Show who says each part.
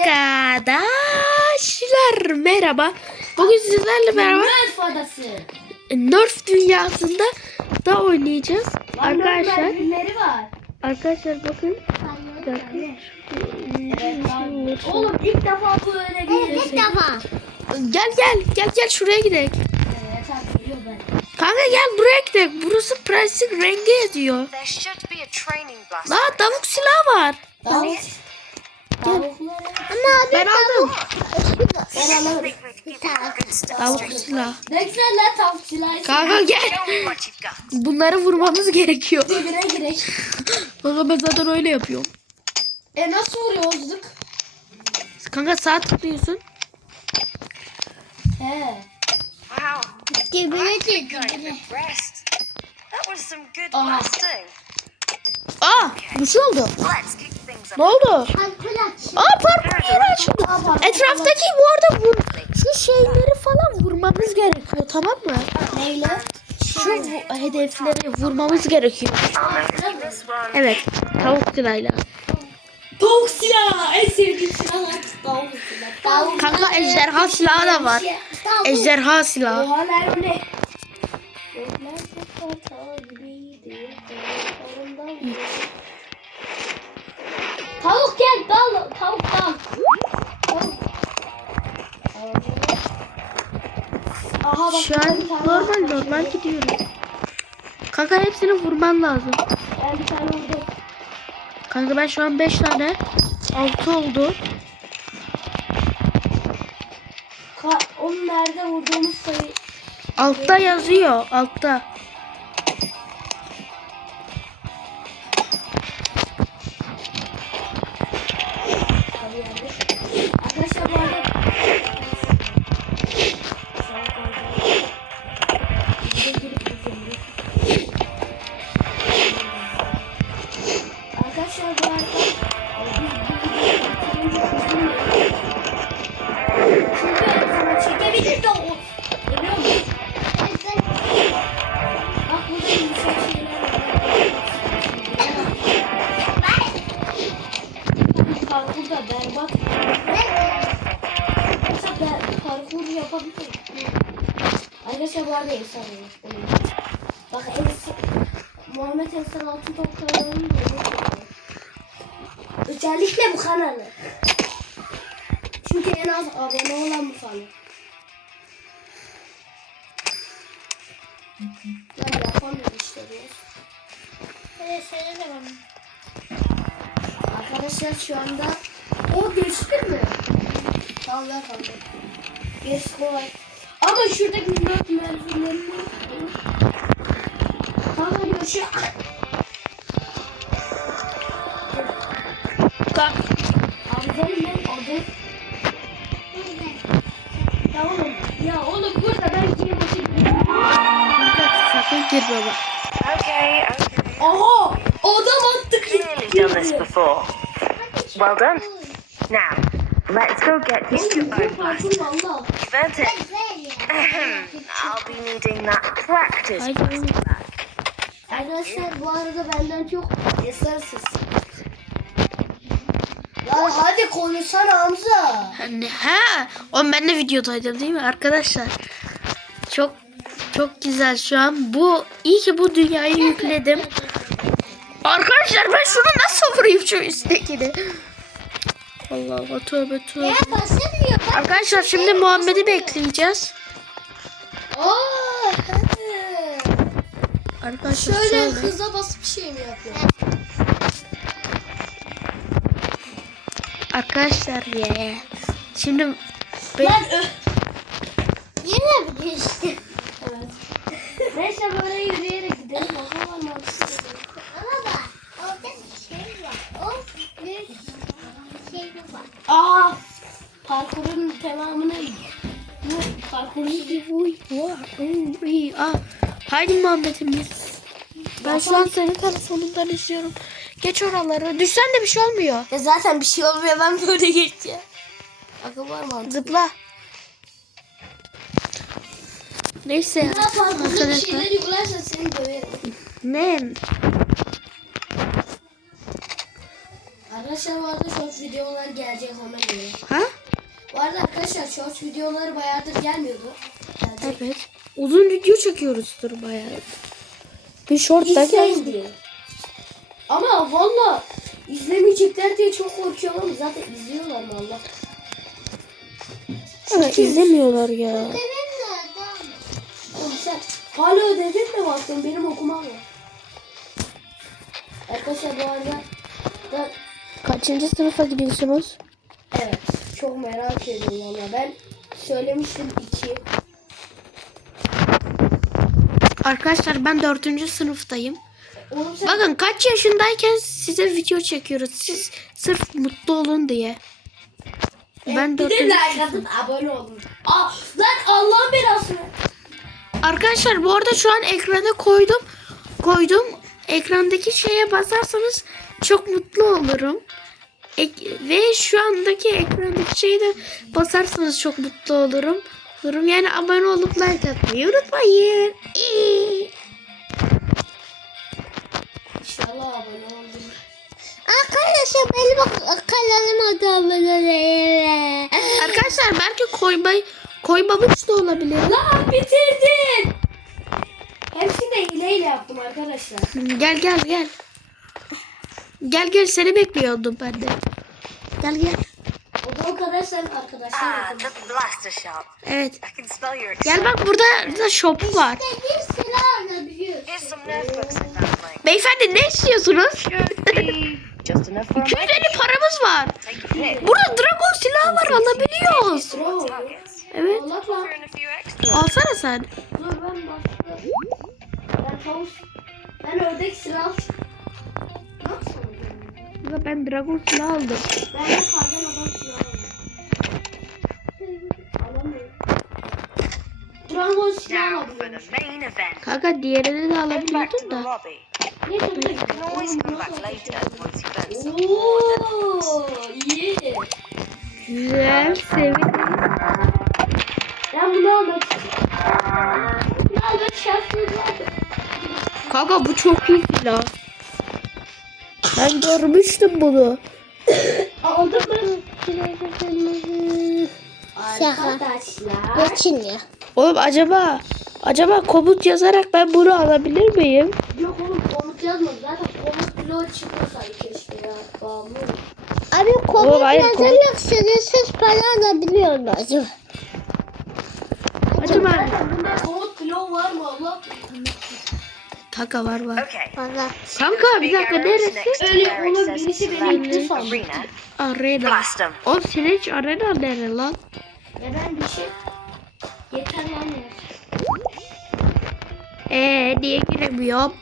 Speaker 1: Arkadaşlar merhaba. Bugün sizlerle beraber
Speaker 2: Nerf adası.
Speaker 1: Nerf dünyasında da oynayacağız. Arkadaşlar,
Speaker 2: var.
Speaker 1: arkadaşlar bakın. Dakika.
Speaker 2: Oğlum ilk defa böyle bir
Speaker 3: İlk defa.
Speaker 1: Gel gel gel gel şuraya gidelim.
Speaker 2: Evet.
Speaker 1: Kanka gel buraya gidelim. Burası plastik rengi yazıyor.
Speaker 4: There should be a training
Speaker 1: tavuk silahı var.
Speaker 2: Tavuk.
Speaker 3: Ama abi
Speaker 1: Ben aldım.
Speaker 2: Ben alırım.
Speaker 4: Think we'd give you a good start.
Speaker 1: Tavuk silahı.
Speaker 2: Ne güzel lan tavuk silahı.
Speaker 1: Kanka gel. Bunları vurmamız gerekiyor.
Speaker 2: Dibine girek.
Speaker 1: Kanka ben zaten öyle yapıyorum.
Speaker 2: E nasıl vuruyoruzluk?
Speaker 1: Kanka sağ tıklıyorsun.
Speaker 2: He.
Speaker 4: Wow. of impressed. That was some good
Speaker 2: Ah.
Speaker 4: blasting.
Speaker 1: Aa bir şey oldu.
Speaker 4: Let's kick things up.
Speaker 1: Ne oldu? Aa parkur yeri açıldı. Etraftaki bu arada vur, şu şeyleri falan vurmamız gerekiyor tamam mı?
Speaker 2: Neyle?
Speaker 1: Şu hedefleri vurmamız gerekiyor. Evet tavuk silahıyla.
Speaker 2: Tavuk silahı. En sevdiğim silah. Tavuk silahı.
Speaker 1: Kanka ejderha silahı da var. Ejderha silahı.
Speaker 2: Tavuk gel dal tavuk dal. Tavuk. Aha bak.
Speaker 1: Şu an normal normal gidiyoruz. Kanka hepsini vurman lazım.
Speaker 2: Ben bir tane vurdum.
Speaker 1: Kanka ben şu an 5 tane. 6 oldu.
Speaker 2: Ka onun nerede vurduğumuz sayı.
Speaker 1: Altta yazıyor. Altta.
Speaker 2: Arkadaşlar bu arada efsane oyun. Bak Ensar, Muhammed Ensar altın toplarının Özellikle bu kanalı. Çünkü en az abone olan bu kanal. Ben yapamıyorum işte biraz. Arkadaşlar şu anda o geçti mi? Tamam kanka. Geç kolay. Ama şuradaki minnak merdivenlerini Kanka görüşü.
Speaker 1: Kanka.
Speaker 2: Abi benim ben adım. Ya oğlum. Ya oğlum burada ben ikiye bakayım.
Speaker 1: Sakın girme bak.
Speaker 4: Okay, okay.
Speaker 2: Aha! Adam attık.
Speaker 4: Clearly done this before. Well done. Now, let's go get this to
Speaker 2: parkur valla.
Speaker 4: Vente. I'll be needing that practice.
Speaker 2: Arkadaşlar bu arada benden çok esersiz. Lan hadi konuşsana Hamza.
Speaker 1: Ha, o ben de videodaydım değil mi arkadaşlar? Çok çok güzel şu an. Bu iyi ki bu dünyayı yükledim. Arkadaşlar ben şunu nasıl vurayım şu üsttekini? Allah'ım tövbe tövbe.
Speaker 3: Basılmıyor.
Speaker 1: Arkadaşlar şimdi Muhammed'i bekleyeceğiz.
Speaker 2: Aa,
Speaker 1: Arkadaşlar
Speaker 2: şöyle
Speaker 1: şöyle.
Speaker 2: hıza basıp şey mi yapıyor?
Speaker 1: Arkadaşlar ye. Şimdi ben,
Speaker 2: Ben ö-
Speaker 3: Yine mi geçti?
Speaker 2: Evet. Neyse böyle yürüyerek gidelim. O zaman mantıklı.
Speaker 3: Ama bak. Orada bir şey var. O bir şey var.
Speaker 2: Aa, parkurun tamamını
Speaker 1: Haydi Muhammed'im. Ben şu an senin telefonundan izliyorum. Geç oraları. Düşsen de bir şey olmuyor.
Speaker 2: Ya zaten bir şey olmuyor ben böyle geçeceğim. Akıl var mı?
Speaker 1: Zıpla. Neyse.
Speaker 2: Ya parkurda bir şeyler yüklersen seni döverim.
Speaker 1: Ne?
Speaker 2: Arkadaşlar bu arada short videolar gelecek ona göre.
Speaker 1: Ha?
Speaker 2: Bu arada arkadaşlar short videoları bayağıdır gelmiyordu. Gelecek.
Speaker 1: Evet. Uzun video çekiyoruzdur bayağı. Bir short da geldi.
Speaker 2: diye. Ama valla izlemeyecekler diye çok korkuyorum zaten izliyorlar mı Allah.
Speaker 1: Ama izlemiyorlar ya.
Speaker 3: Benim nerede?
Speaker 2: Oğlum sen hala ödevin mi baktın? Benim okumam var. Arkadaşlar bu arada da,
Speaker 1: Kaçıncı sınıfa gidiyorsunuz?
Speaker 2: evet çok merak ediyorum valla. Ben söylemiştim iki.
Speaker 1: Arkadaşlar ben dördüncü sınıftayım.
Speaker 2: Oğlum sen
Speaker 1: Bakın kaç yaşındayken size video çekiyoruz. Siz sırf mutlu olun diye. Ben
Speaker 2: bir de
Speaker 1: dördüncü
Speaker 2: like atın abone olun. Aa, lan Allah'ın belası.
Speaker 1: Arkadaşlar bu arada şu an ekrana koydum. Koydum. Ekrandaki şeye basarsanız çok mutlu olurum. Ek- ve şu andaki ekrandaki şeye de basarsanız çok mutlu olurum. Olurum. Yani abone olup like atmayı unutmayın. İyi.
Speaker 2: İnşallah abone olun.
Speaker 3: Arkadaşlar benim kanalıma da abone
Speaker 1: Arkadaşlar belki koybay koymamış da olabilir.
Speaker 2: Lan bitirdin. Hepsini de hileyle yaptım arkadaşlar.
Speaker 1: Gel gel gel. Gel gel seni bekliyordum ben de. Gel gel.
Speaker 2: O da o kadar sen arkadaşlar
Speaker 4: Ah, the blaster shop.
Speaker 1: Evet.
Speaker 4: I can smell your
Speaker 1: Gel bak burada, burada shop var.
Speaker 3: Bir silah alabiliyorsun.
Speaker 4: Here's some notebooks I found, like.
Speaker 1: Beyefendi ne istiyorsunuz?
Speaker 4: Should be just enough for a
Speaker 1: 250
Speaker 4: microchip.
Speaker 1: paramız var. Burada dragon silahı var alabiliyoruz. Evet. Alsana sen.
Speaker 2: Dur ben başka. Ben tavus. Ben ördek silah. Oldu?
Speaker 1: Ben dragon silahı aldım.
Speaker 2: Ben de kardan adam silah aldım. Dragon silah
Speaker 4: Now for
Speaker 2: aldım.
Speaker 1: Kanka diğerini de alabiliyordun da.
Speaker 2: Ooo.
Speaker 1: Güzel. Sevindim.
Speaker 2: Ben bunu almak istiyorum. Bunu almak
Speaker 1: Kanka bu çok iyi silah. Ben görmüştüm bunu.
Speaker 2: Aldım mı?
Speaker 3: Şaka.
Speaker 2: Arkadaşlar.
Speaker 3: Geçin ya.
Speaker 1: Oğlum acaba acaba komut yazarak ben bunu alabilir miyim?
Speaker 2: Yok oğlum komut yazmadı. Zaten komut bloğu çıkmasaydı keşke ya. Bağımlı.
Speaker 3: Abi komut
Speaker 1: hayır,
Speaker 3: yazarak sınırsız para alabiliyor mu acaba?
Speaker 1: Acaba
Speaker 2: Zaten
Speaker 1: Kanka var var.
Speaker 4: Okay.
Speaker 3: Bana.
Speaker 1: Kanka bir dakika neresi?
Speaker 2: Öyle
Speaker 4: says
Speaker 2: birisi beni itti sandı.
Speaker 4: arena.
Speaker 1: Oğlum senin hiç arena nere lan?
Speaker 2: Ya ben bir şey... Yeter lan.
Speaker 1: Eee niye giremiyorum?